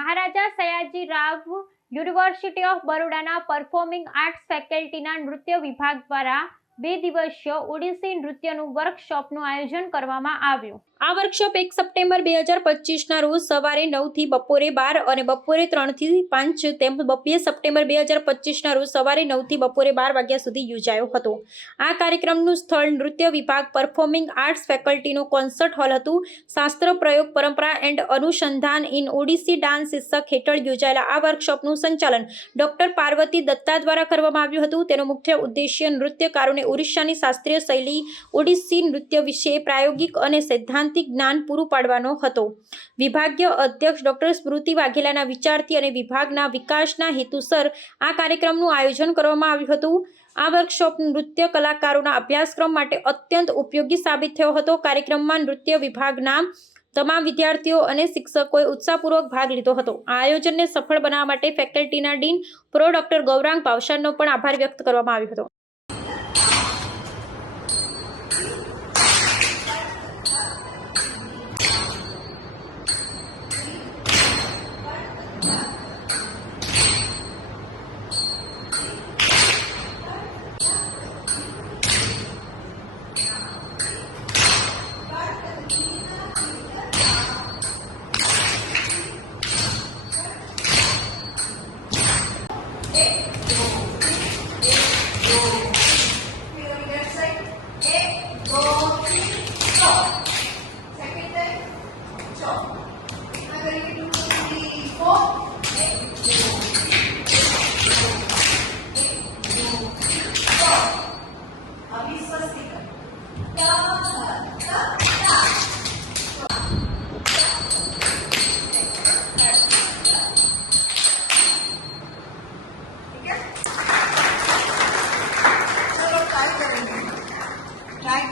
Maharaja Sayaji Rao university of બરોડાના performing arts ફેકલ્ટીના નૃત્ય વિભાગ દ્વારા બે દિવસીય ઓડિસી નૃત્યનું વર્કશોપનું આયોજન કરવામાં આવ્યું. આ વર્કશોપ એક સપ્ટેમ્બર બે હજાર પચીસના રોજ સવારે નવથી બપોરે બાર અને બપોરે ત્રણથી પાંચ તેમ બે સપ્ટેમ્બર બે હજાર પચીસના રોજ સવારે નવથી બપોરે બાર વાગ્યા સુધી યોજાયો હતો. આ કાર્યક્રમનું સ્થળ નૃત્ય વિભાગ પરફોર્મિંગ આર્ટ્સ ફેકલ્ટીનું કોન્સર્ટ હોલ હતું. શાસ્ત્ર, પ્રયોગ, પરંપરા એન્ડ અનુસંધાન ઇન ઓડિસી ડાન્સ શીર્ષક હેઠળ યોજાયેલા આ વર્કશોપનું સંચાલન ડોક્ટર પાર્વતી દત્તા દ્વારા કરવામાં આવ્યું હતું. તેનો મુખ્ય ઉદ્દેશ્ય નૃત્યકારોને ઓરિસ્સાની શાસ્ત્રીય શૈલી ઓડિસી નૃત્ય વિશે પ્રાયોગિક અને સૈદ્ધાંતિક જ્ઞાન પૂરું પાડવાનો હતો. વિભાગીય અધ્યક્ષ ડોક્ટર સ્મૃતિ વાઘેલાના વિચારથી અને વિભાગના વિકાસના હેતુસર આ કાર્યક્રમનું આયોજન કરવામાં આવ્યું હતું. આ વર્કશોપ નૃત્ય કલાકારોના અભ્યાસક્રમ માટે અત્યંત ઉપયોગી સાબિત થયો હતો. કાર્યક્રમમાં નૃત્ય વિભાગના તમામ વિદ્યાર્થીઓ અને શિક્ષકોએ ઉત્સાહપૂર્વક ભાગ લીધો હતો. આ આયોજનને સફળ બનાવવા માટે ફેકલ્ટીના ડીન પ્રો ડોક્ટર ગૌરાંગ પાવસારનો પણ આભાર વ્યક્ત કરવામાં આવ્યો હતો.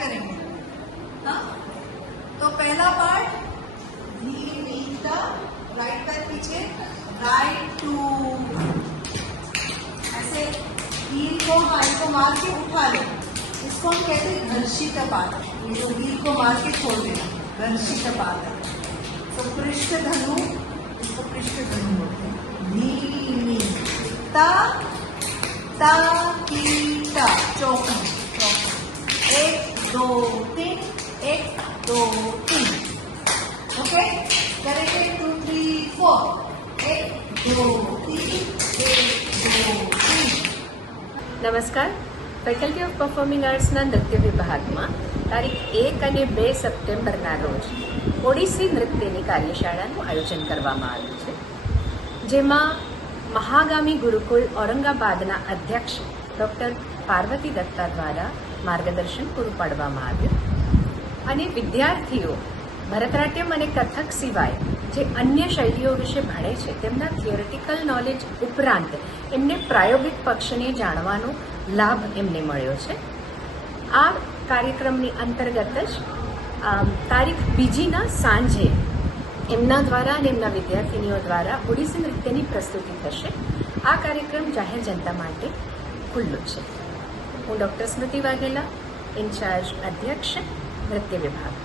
करेंगे। हाँ? तो पहला पार्ट धीमीटा राइट पैर पीछे राइट टू ऐसे हील को हाई को मार के उठा ले। इसको हम कहते हैं घर्षित पाद ये जो हील को मार के छोड़ देना, घर्षित पाद है तो पृष्ठ धनु, इसको पृष्ठ धनु बोलते हैं। धीमी ता ता की चौकन एक दो तीन एक दो तीन ओके करेंगे टू थ्री फोर एक दो तीन एक दो तीन નમસ્કાર ફેકલ્ટી ઓફ પરફોર્મિંગ આર્ટ્સના નૃત્ય વિભાગમાં તારીખ એક અને બે સપ્ટેમ્બરના રોજ ઓડિસી નૃત્યની કાર્યશાળાનું આયોજન કરવામાં આવ્યું છે જેમાં મહાગામી ગુરુકુળ ઔરંગાબાદના અધ્યક્ષ ડૉક્ટર પાર્વતી દત્તા દ્વારા માર્ગદર્શન પૂરું પાડવામાં આવ્યું. અને વિદ્યાર્થીઓ, ભરતનાટ્યમ અને કથક સિવાય જે અન્ય શૈલીઓ વિશે ભણે છે, તેમના થિયોરિટિકલ નોલેજ ઉપરાંત એમને પ્રાયોગિક પક્ષને જાણવાનો લાભ એમને મળ્યો છે. આ કાર્યક્રમની અંતર્ગત જ તારીખ બીજીના સાંજે એમના દ્વારા અને એમના વિદ્યાર્થીનીઓ દ્વારા ઓડિસી નૃત્યની પ્રસ્તુતિ થશે. આ કાર્યક્રમ જાહેર જનતા માટે ખુલ્લો છે. હું ડૉક્ટર સ્મૃતિ વાઘેલા ઇન્ચાર્જ અધ્યક્ષ નૃત્ય વિભાગ.